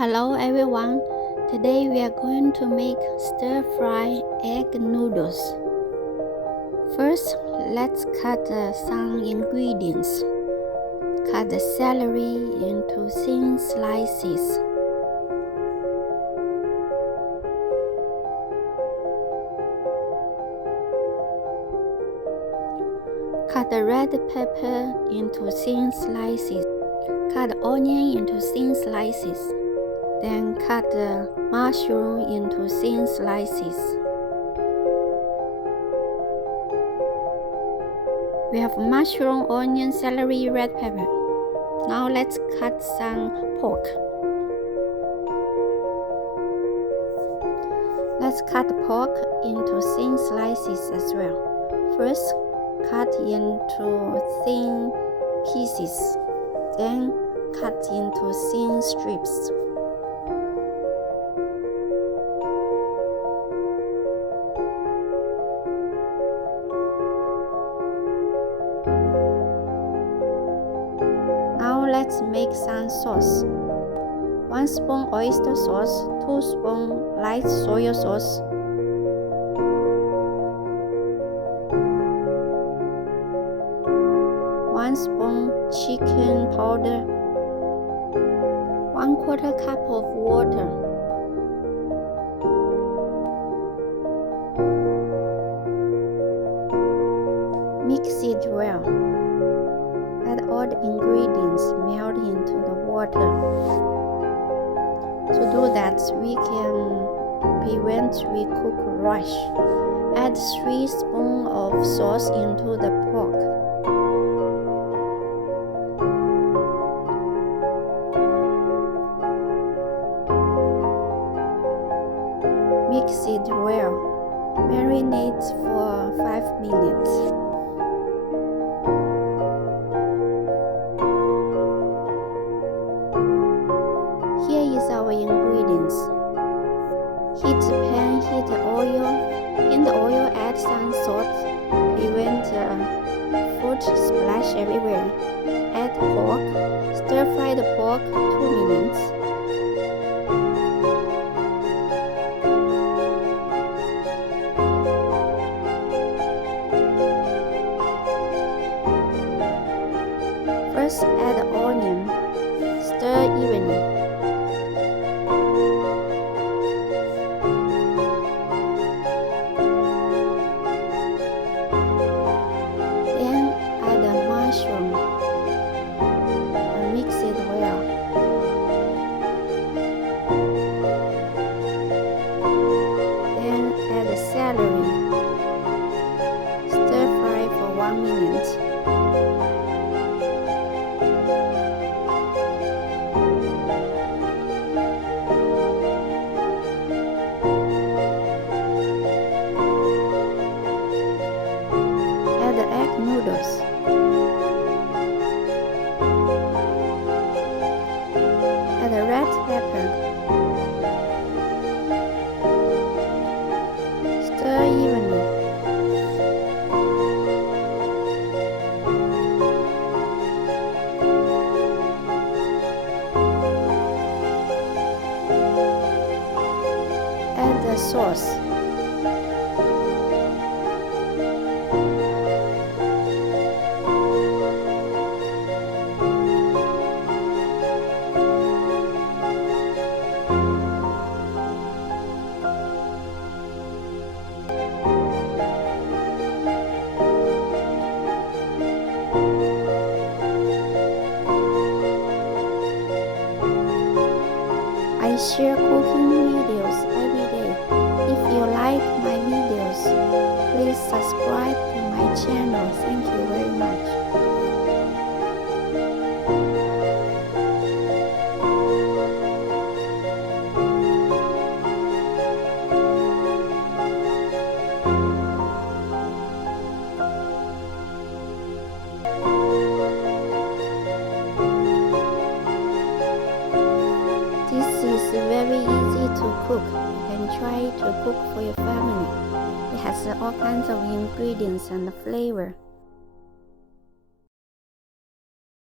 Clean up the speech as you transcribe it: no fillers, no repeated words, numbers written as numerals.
Hello everyone, today we are going to make stir-fry egg noodles. First, let's cut some ingredients. Cut the celery into thin slices. Cut the red pepper into thin slices. Cut the onion into thin slices. Then cut the mushroom into thin slices. We have mushroom, onion, celery, red pepper. Now let's cut some pork. Let's cut the pork into thin slices as well. First, cut into thin pieces. Then cut into thin strips. Now let's make some sauce. 1 spoon oyster sauce, 2 spoons light soy sauce, 1 spoon chicken powder, 1/4 cup of water. Mix it well. Let all the ingredients melt into the water. To do that, we can prevent recook rush. Add 3 spoons of sauce into the pork. Mix it well. Marinate for 5 minutes. Here is our ingredients. Heat the pan, heat the oil. In the oil, add some salt. Prevent food splash everywhere. Add pork. Stir fry the pork 2 minutes. First, add the onion. Stir evenly. Then add the mushroom and mix it well. Then add the celery. Stir fry for 1 minute. Add the egg noodles. Add the red pepper. Stir evenly. Add the sauce. I share cooking videos every day. If you like my videos, please subscribe to my channel. Thank you very much. This is very easy to cook. You can try to cook for your family. It has all kinds of ingredients and flavor.